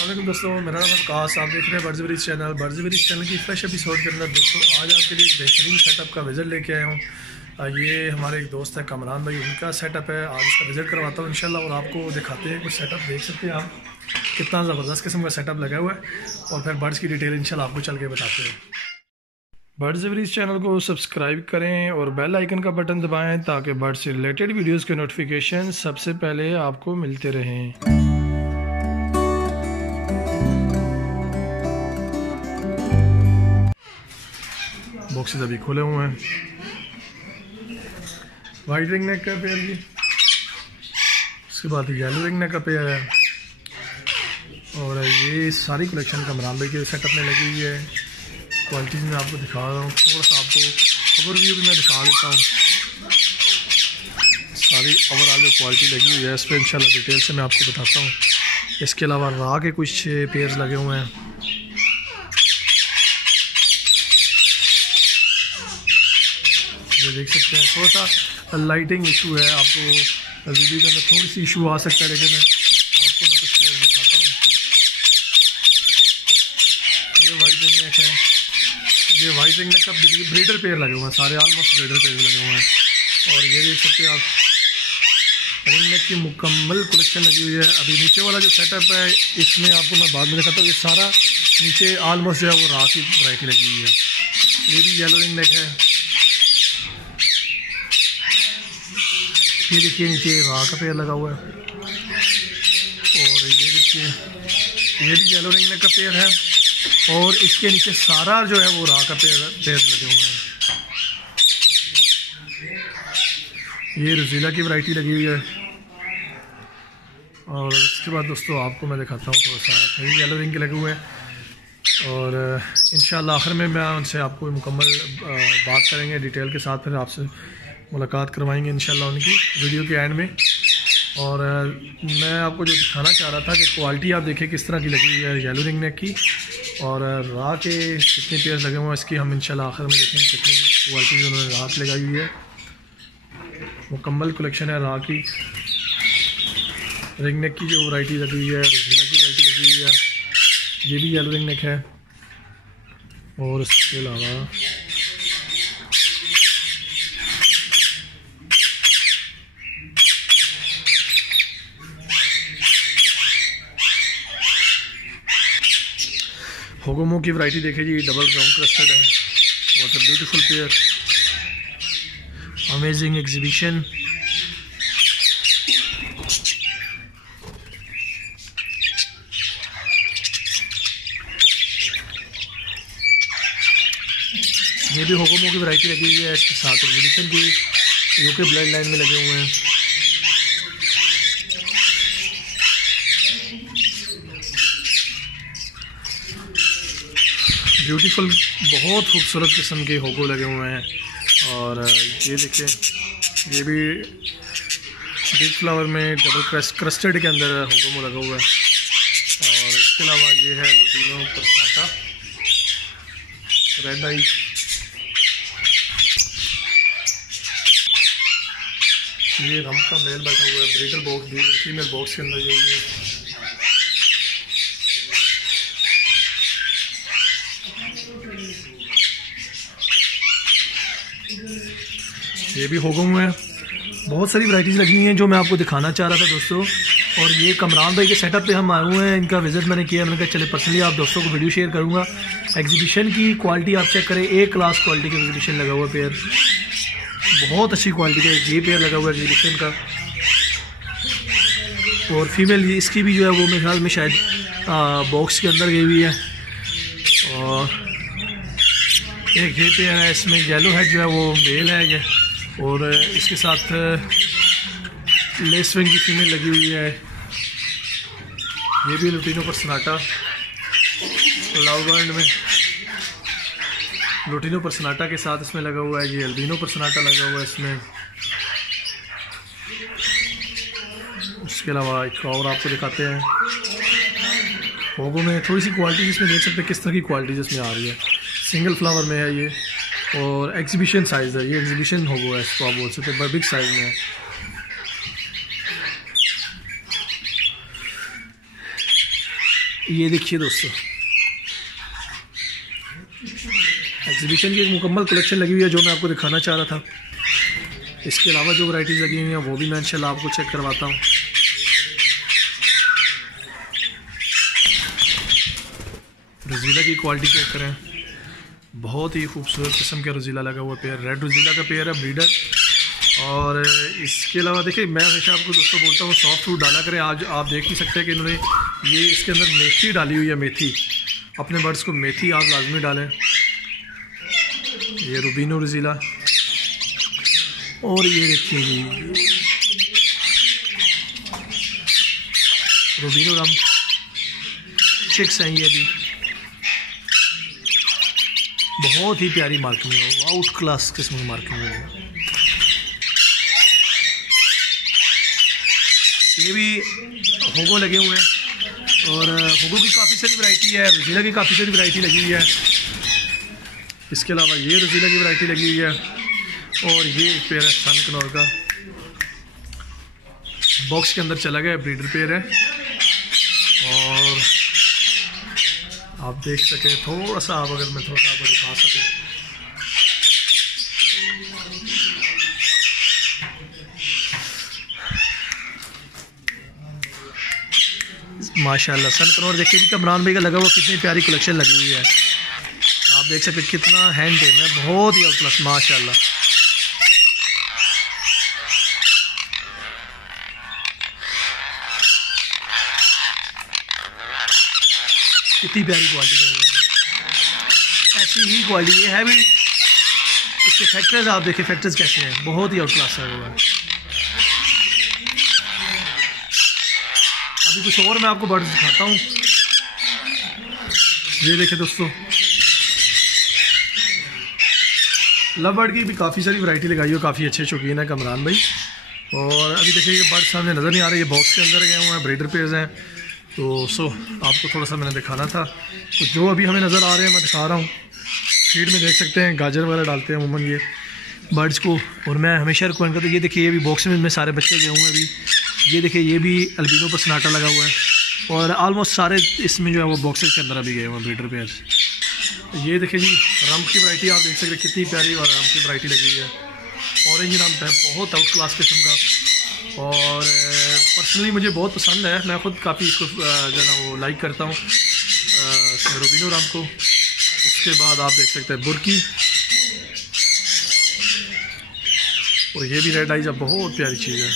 अस्सलाम दोस्तों, मेरा नाम आकाश। आप देख रहे हैं बर्ड्स चैनल। बर्ड्स चैनल की फ्रेश एपिसोड के अंदर दोस्तों आज आपके लिए एक बेहतरीन सेटअप का विज़िट लेके आया हूँ। ये हमारे एक दोस्त है कमरान भाई, उनका सेटअप है। आज इसका विज़िट करवाता हूँ इंशाल्लाह और आपको दिखाते हैं कुछ सेटअप। देख सकते हैं आप कितना ज़बरदस्त किस्म का सेटअप लगा हुआ है और फिर बर्ड्स की डिटेल इंशाल्लाह आपको चल के बताते हैं। बर्ड्स चैनल को सब्सक्राइब करें और बेल आइकन का बटन दबाएं ताकि बर्ड से रिलेटेड वीडियोस के नोटिफिकेशन सबसे पहले आपको मिलते रहें। बॉक्सेस अभी खुले हुए हैं। वाइट रिंग नेक का पेयर जी, उसके बाद येलो रिंग नेक का पेयर है और ये सारी कलेक्शन कमरान भाई के सेटअप में लगी हुई है। क्वालिटीज़ में आपको दिखा रहा हूँ, थोड़ा सा आपको ओवरव्यू भी मैं दिखा देता हूँ। सारी ओवरऑल जो क्वालिटी लगी हुई है इस पर इंशाल्लाह डिटेल से मैं आपको बताता हूँ। इसके अलावा रा के कुछ पेयर्स लगे हुए हैं। ये देख सकते हैं, थोड़ा सा लाइटिंग इशू है, आपको वीडियो के अंदर थोड़ी सी इशू आ सकता है, लेकिन आपको मैं कुछ पेयर दिखाता हूँ। ये वाइट रिंग नेक है, ये वाइट रिंग नेक का ब्रीडर पेयर लगे हुए हैं, सारे ऑलमोस्ट ब्रीडर पेयर लगे हुए हैं। और ये देख सकते हैं आप रिंग नेक की मुकम्मल कलेक्शन लगी हुई है। अभी नीचे वाला जो सेटअप है इसमें आपको मैं बाद में दिखाता हूँ। ये सारा नीचे ऑलमोस्ट जो है वो रा की वैरायटी लगी हुई है। ये भी येलो रिंग नेक है। ये देखिए नीचे रा का पेयर लगा हुआ है और ये देखिए ये भी येलो रिंग नेक का पेयर है और इसके नीचे सारा जो है वो रा का पेयर लगे हुए हैं। ये रोज़ीला की वैरायटी लगी हुई है। और इसके बाद दोस्तों आपको मैं दिखाता हूँ थोड़ा सा, ये येलो रिंग के लगे हुए हैं और इंशाल्लाह आखिर में मैं उनसे आपको मुकम्मल बात करेंगे डिटेल के साथ, फिर आपसे मुलाकात करवाएंगे इंशाल्लाह उनकी वीडियो के एंड में। और मैं आपको जो दिखाना चाह रहा था कि क्वालिटी आप देखें किस तरह की लगी हुई है येलो रिंग नेक की, और रा के कितने पेयर लगे हुए हैं इसकी हम इंशाल्लाह आखिर में देखेंगे कितनी क्वालिटी उन्होंने रा की लगाई हुई है। मुकम्मल कलेक्शन है रा की, रिंग नेक की जो वैरायटी लगी हुई है, रोज़ीला की वैरायटी लगी हुई है। ये भी येलो रिंग नेक है और इसके अलावा होगोमो की वैरायटी देखिए जी, डबल ग्राउंड क्रस्टेड है। What a beautiful pair, amazing exhibition. ये भी होगोमो की वैरायटी लगी हुई है, इसके साथ एग्जीबिशन की यूके ब्लड लाइन में लगे हुए हैं। ब्यूटीफुल बहुत खूबसूरत किस्म के होगो लगे हुए हैं। और ये देखिए ये भी डीप फ्लावर में डबल क्रस्टेड के अंदर होगो लगा हुआ है। और इसके अलावा ये है लुटिनो पर्सनाटा रेड आई। ये रम का मेल बैठा हुआ है, ब्रीडर बॉक्स भी फीमेल बॉक्स के अंदर यही है। ये भी होगोमो है। बहुत सारी वैरायटीज़ लगी हुई हैं जो मैं आपको दिखाना चाह रहा था दोस्तों। और ये कमरान भाई के सेटअप पे हम आए हुए हैं, इनका विजिट मैंने किया। मैंने कहा चले पर्सनली आप दोस्तों को वीडियो शेयर करूंगा। एग्जीबिशन की क्वालिटी आप चेक करें, एक क्लास क्वालिटी का एग्जीबिशन लगा हुआ पेयर, बहुत अच्छी क्वालिटी का ये पेयर लगा हुआ है एग्जीबिशन का। और फीमेल इसकी भी जो है वो मेरे ख्याल में शायद बॉक्स के अंदर गई हुई है। और एक ये पेयर है, इसमें येलो हेड जो है वो मेल है ये, और इसके साथ लेस विंग की फीमेल लगी हुई है। ये भी लुटिनो पर्सनाटा लव बर्ड में लुटिनो पर्सनाटा के साथ इसमें लगा हुआ है। ये अल्बिनो पर्सनाटा लगा हुआ है इसमें। इसके अलावा एक और आपको दिखाते हैं होगो में थोड़ी सी क्वालिटी, इसमें देख सकते हैं किस तरह की क्वालिटी इसमें आ रही है। सिंगल फ्लावर में है ये और एग्जीबिशन साइज़ है, ये एग्जीबिशन होगो है इसको आप बोल सकते हैं, बिग साइज़ में है। ये देखिए दोस्तों, एग्जीबिशन की एक मुकम्मल कलेक्शन लगी हुई है जो मैं आपको दिखाना चाह रहा था। इसके अलावा जो वैराइटीज़ लगी हुई हैं वो भी मैं इंशाल्लाह आपको चेक करवाता हूँ। रज़ीला की क्वालिटी चेक करें, बहुत ही खूबसूरत किस्म का रज़ीला लगा हुआ पेयर, रेड रज़ीला का पेयर है ब्रीडर। और इसके अलावा देखिए, मैं हमेशा आपको दोस्तों बोलता हूँ सॉफ्ट फ्रूट डाला करें। आज आप देख ही सकते हैं कि इन्होंने ये इसके अंदर मेथी डाली हुई है। मेथी, अपने बर्ड्स को मेथी आप लाजमी डालें। ये रूबिनो रज़ीला, और ये देखिए जी रूबिनो रम चिक्स हैं। ये भी बहुत ही प्यारी मार्किंग है, आउट क्लास किस्म की मार्किंग है। ये भी होगो लगे हुए हैं, और होगो की काफ़ी सारी वैरायटी है, रज़ीला की काफ़ी सारी वैरायटी लगी हुई है। इसके अलावा ये रज़ीला की वैरायटी लगी हुई है, और ये एक पेयर है सन कनौर का, बॉक्स के अंदर चला गया, ब्रीडर पेयर है। और आप देख सकें थोड़ा सा, आप अगर मैं थोड़ा सा आपको दिखा सकूँ, माशाल्लाह सन कनौर देखिए जी, कमरान भाई का लगा हुआ, कितनी प्यारी कलेक्शन लगी हुई है। आप देख सकते कितना हैंड है, बहुत ही प्लस माशाल्लाह। कितनी प्यारी क्वालिटी है, ऐसी ही क्वालिटी है भी। इसके फैक्टर्स आप देखिए, फैक्टर्स कैसे हैं, बहुत ही आउट क्लास है वो है। अभी कुछ और मैं आपको बर्ड्स दिखाता हूँ। ये देखें दोस्तों, लव बर्ड की भी काफ़ी सारी वैरायटी लगाई हो, काफ़ी अच्छे शौकीन है कमरान भाई। और अभी देखिए ये बर्ड सामने नज़र नहीं आ रहे, ये बॉक्स के अंदर गए हुए हैं, ब्रीडर पेयर्स हैं। तो आपको थोड़ा सा मैंने दिखाना था, तो जो अभी हमें नज़र आ रहे हैं मैं दिखा रहा हूँ। फीड में देख सकते हैं गाजर वगैरह डालते हैं अमूमन ये बर्ड्स को। और मैं हमेशा रिकमेंड करता हूँ, ये देखिए ये भी बॉक्स में सारे बच्चे गए हुए हैं अभी। ये देखिए ये भी अल्बिनो पर सनाटा लगा हुआ है, और ऑलमोस्ट सारे इसमें जो है वो बॉक्सेस के अंदर अभी गए हुए हैं ब्रीडर पेयर्स। ये देखिए जी रम की वैरायटी आप देख सकते हैं, कितनी प्यारी और रम की वैरायटी लगी हुई है। ऑरेंज रम है, बहुत आउट क्लास किस्म का, और पर्सनली मुझे बहुत पसंद है। मैं ख़ुद काफ़ी इसको जो है ना वो लाइक करता हूँ रूबिनो रम को। उसके बाद आप देख सकते हैं बुर्की, और ये भी रेड आइज, बहुत प्यारी चीज़ है।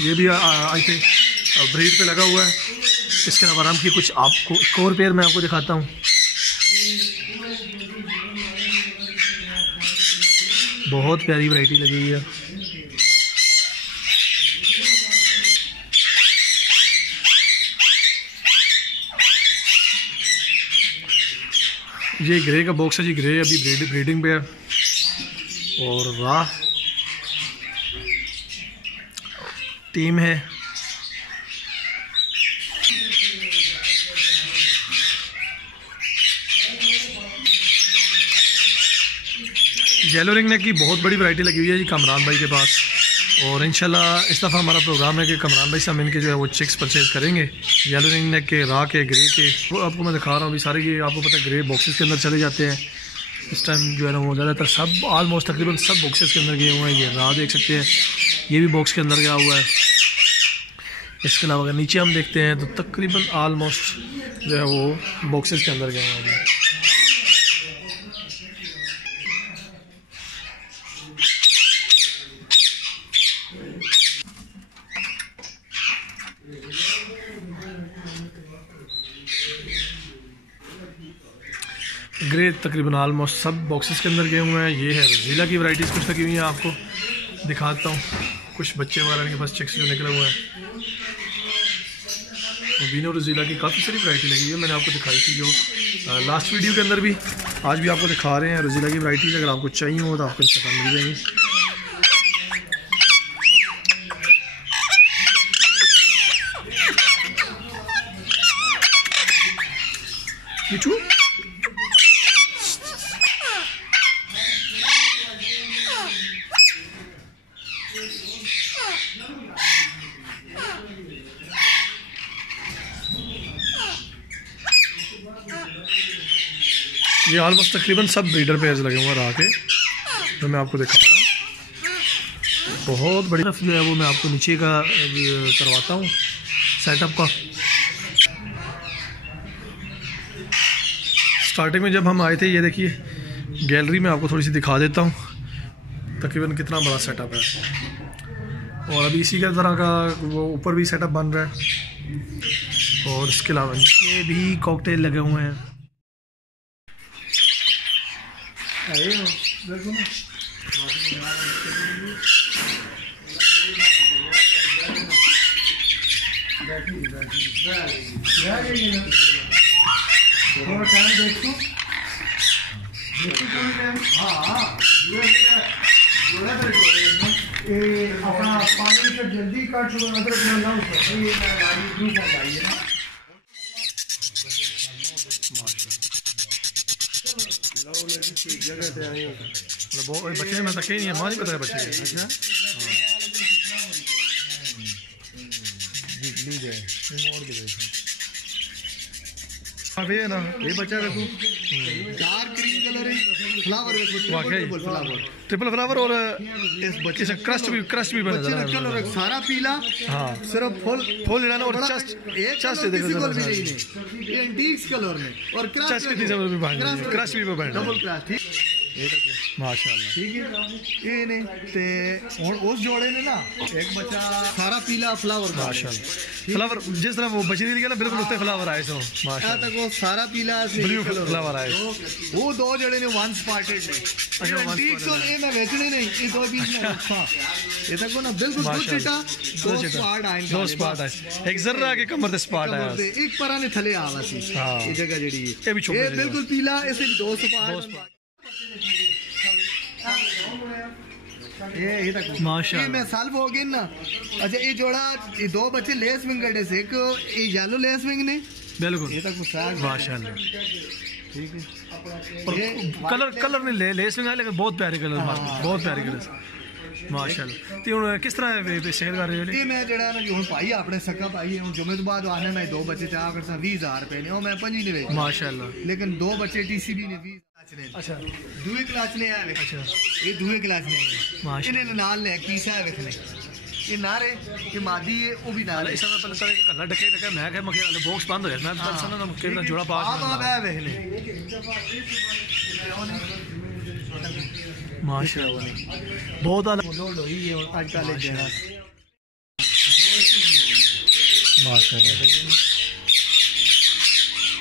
ये भी आई थिंक ब्रीड पे लगा हुआ है। इसके अलावा रम की कुछ आपको एक और पेयर मैं आपको दिखाता हूँ। बहुत प्यारी वैरायटी लगी हुई है। ये ग्रे का बॉक्स है जी, ग्रे अभी ब्रीडिंग पे है। और राह टीम है। येलो रिंग नेक की बहुत बड़ी वैरायटी लगी हुई है जी कमरान भाई के पास। और इंशाल्लाह इस दफ़ा हमारा प्रोग्राम है कि कमरान भाई से हम इनके जो है वो चिक्स परचेज़ करेंगे, येलो रिंग नेक के, रा के, ग्रे के। वो आपको मैं दिखा रहा हूँ अभी सारे, ये आपको पता है ग्रे बॉक्सेस के अंदर चले जाते हैं इस टाइम जो है ना वो ज़्यादातर सब ऑलमोस्ट तकरीबन सब बॉक्सेस के अंदर गए हुए हैं। ये रा देख सकते हैं, ये भी बॉक्स के अंदर गया हुआ है। इसके अलावा अगर नीचे हम देखते हैं तो तकरीबन ऑलमोस्ट जो है वो बॉक्सेस के अंदर गए हुए हैं। ग्रे तकरीबन ऑलमोस्ट सब बॉक्सेस के अंदर गए हुए हैं। ये है रज़ीला की वैराइटीज़ कुछ लगी हुई हैं, आपको दिखाता हूँ। कुछ बच्चे वगैरह के पास चिक्स जो निकले हुए हैं। रूबिनो रज़ीला की काफ़ी सारी वैरायटी लगी हुई है, मैंने आपको दिखाई थी जो लास्ट वीडियो के अंदर भी। आज भी आपको दिखा रहे हैं रज़ीला की वैराइटीज़। अगर आपको चाहिए हो तो आपको इंशाल्लाह मिल जाएंगी। ये ऑलमोस्ट तकरीबन सब ब्रीडर पेयर्स लगे हुए हैं रहा के, जो मैं आपको दिखा रहा हूँ। बहुत बड़ी तरफ जो है वो मैं आपको नीचे का करवाता हूँ सेटअप का। स्टार्टिंग में जब हम आए थे, ये देखिए गैलरी में आपको थोड़ी सी दिखा देता हूँ तकरीबन कितना बड़ा सेटअप है। और अभी इसी का तरह का वो ऊपर भी सेटअप बन रहा है, और इसके अलावा नीचे भी कॉकटेल लगे हुए हैं। अपना पानी से जल्दी काट अदरक ना बच्चे में तक नहीं हमारी पता है बच्चे के। अच्छा है ना, ये बच्चा देखो डार्क ग्रीन कलर है, फ्लावर देखो ट्रिपल फ्लावर, और इस बच्चे से क्रस्ट भी बना है कलर सारा पीला। हाँ सिर्फ फुल लेना, और चस्ट ये एंटीक्स कलर में, और चस्ट कितनी से भी बन क्रस्ट भी बन डबल क्रस्ट। ठीक माशाल्लाह, ठीक है। ये नहीं ते और उस जोड़े ने ना एक बच्चा सारा पीला फ्लावर माशाल्लाह, फ्लावर जिस तरह वो बछड़ी निकला बिल्कुल उतने फ्लावर आए सो माशाल्लाह, तक वो सारा पीला ब्लू फ्लावर आए। वो दो जड़े ने वन स्पॉटेड ने। अच्छा ये मैं बेचने नहीं, ये दो बीच में रखा। ये तक ना बिल्कुल दो चिटा दो स्पॉट आए, एक जर्रा के कमर से स्पॉट आया, एक परा ने थले आवा सी ये जगह जड़ी ये बिल्कुल पीला, ऐसे दो स्पॉट ये तक माशाल्लाह। मैं साल हो गए ना। अच्छा ये जोड़ा ये दो बच्चे लेस विंग गड़े से, एक ये येलो लेस विंग ने बिल्कुल ये तक माशाल्लाह। ठीक है। कलर नहीं लेस विंग है, लेकिन बहुत प्यारे कलर, बहुत प्यारे कलर माशाल्लाह। ते हुन किस तरह सेल कर रहे हो? ये मैं जड़ा ना हुन भाई अपने सक्का भाई हुन जुमे तो बाद आने ना दो बच्चे चाह कर 20000 रुपए ने, ओ मैं 5 नहीं बेच माशाल्लाह। लेकिन दो बच्चे टीसीबी ने 20 अच्छा दूए क्लास ने आवे। अच्छा ये दूए क्लास ने माशाल्लाह, इन्हें नाल ले की सा देखने ये नारे ये मादी है वो भी नाल। इस समय पहले सारे कल्ला डके मैं कह मखे बॉक्स बंद हो गया, मैं पता ना केना जोड़ा पास आ देखने माशाल्लाह बहुत अलग लोड हुई है आज का ले देना माशाल्लाह।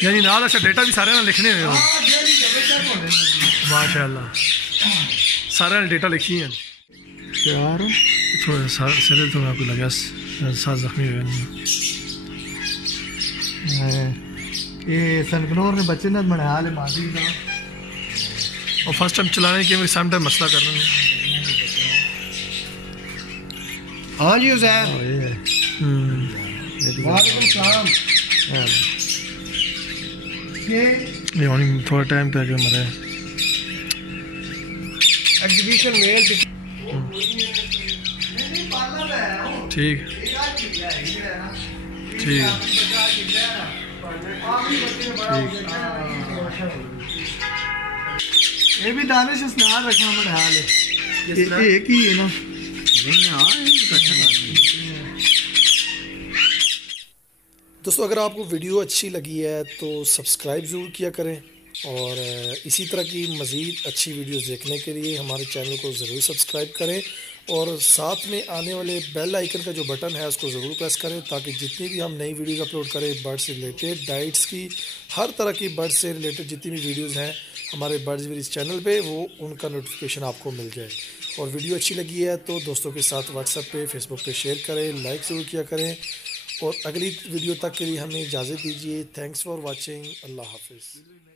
यानी नाल अच्छा डेटा भी सारे ना लिखने हुए माशाल्लाह, सारे डेटा लिखी है यार। थोड़ा सर तो आपको लगा साथ जख्मी हुए ये सनकनोर ने बच्चे ना बना हाल मादी ना, और फर्स्ट टाइम चलाने के सम टाइम मसला करना है। हाँ जी उज़ैर वालेकुम सलाम। ये थोड़ा टाइम पे आगे मरे एग्जीबिशन मेल ठीक ठीक ये भी दानिश स्नान रखना बड़ा हाल है, एक ही है ना। दोस्तों अगर आपको वीडियो अच्छी लगी है तो सब्सक्राइब ज़रूर किया करें, और इसी तरह की मज़ीद अच्छी वीडियोस देखने के लिए हमारे चैनल को ज़रूर सब्सक्राइब करें, और साथ में आने वाले बेल आइकन का जो बटन है उसको ज़रूर प्रेस करें, ताकि जितनी भी हम नई वीडियोस अपलोड करें बर्ड से रिलेटेड, डाइट्स की, हर तरह की बर्ड से रिलेटेड जितनी भी वीडियोस हैं हमारे बर्ड्स विद इस चैनल पे, वो उनका नोटिफिकेशन आपको मिल जाए। और वीडियो अच्छी लगी है तो दोस्तों के साथ व्हाट्सएप पे, फेसबुक पे शेयर करें, लाइक ज़रूर किया करें, और अगली वीडियो तक के लिए हमें इजाज़त दीजिए। Thanks for watching. अल्लाह हाफिज़।